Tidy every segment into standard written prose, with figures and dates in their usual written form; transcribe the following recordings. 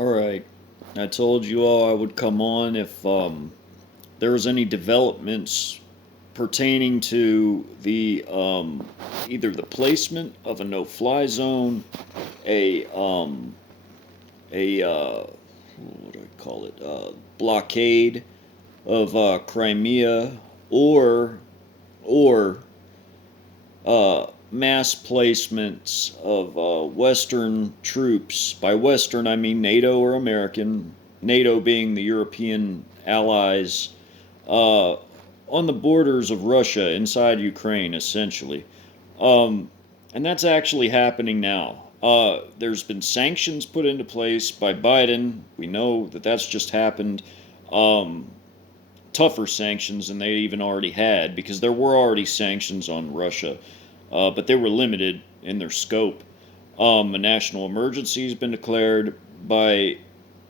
All right. I told you all I would come on if there was any developments pertaining to the either the placement of a no-fly zone, a what do I call it? Blockade of Crimea, or mass placements of Western troops. By Western, I mean NATO or American, NATO being the European allies, uh, on the borders of Russia inside Ukraine, essentially. Um, and that's actually happening now. There's been sanctions put into place by Biden. We know that that's just happened. Um, Tougher sanctions than they even already had because there were already sanctions on Russia, but they were limited in their scope. A national emergency has been declared by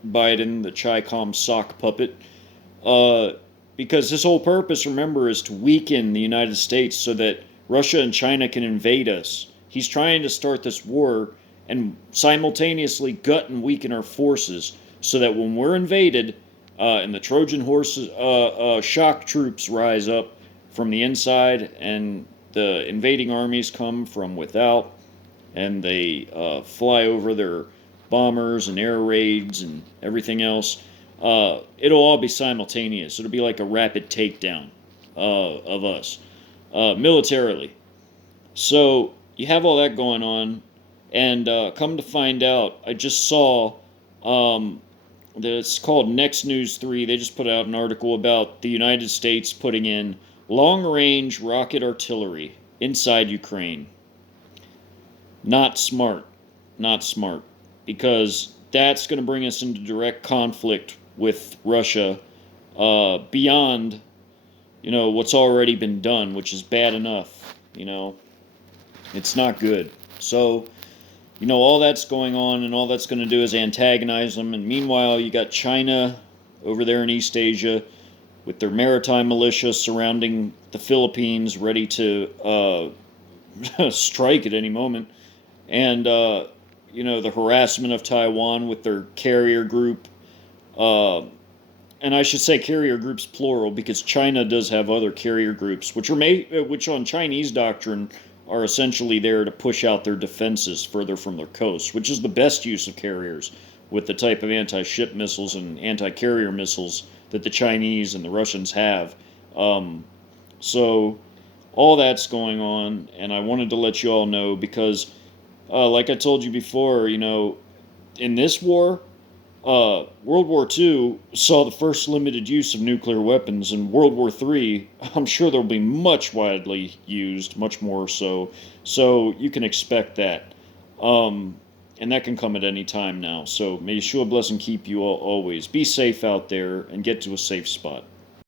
Biden, the Chi-Com sock puppet, uh, because his whole purpose, remember, is to weaken the United States so that Russia and China can invade us. He's trying to start this war and simultaneously gut and weaken our forces so that when we're invaded and the Trojan horses, shock troops rise up from the inside and the invading armies come from without and they fly over their bombers and air raids and everything else. It'll all be simultaneous. It'll be like a rapid takedown of us militarily. So you have all that going on, and come to find out, I just saw um, that it's called Next News 3. They just put out an article about the United States putting in long range rocket artillery inside Ukraine. Not smart. Not smart. Because that's going to bring us into direct conflict with Russia beyond, what's already been done, which is bad enough. It's not good. So, all that's going on and all that's going to do is antagonize them. And meanwhile, you got China over there in East Asia with their maritime militia surrounding the Philippines, ready to strike at any moment. And the harassment of Taiwan with their carrier group, uh, and I should say carrier groups plural because China does have other carrier groups, which on Chinese doctrine are essentially there to push out their defenses further from their coast, which is the best use of carriers with the type of anti-ship missiles and anti-carrier missiles that the Chinese and the Russians have. Um, so all that's going on, and I wanted to let you all know because like I told you before, in this war, World War II saw the first limited use of nuclear weapons, and World War III, I'm sure they'll be much widely used, much more so. So you can expect that. Um, and that can come at any time now. So may Yeshua bless and keep you all always. Be safe out there and get to a safe spot.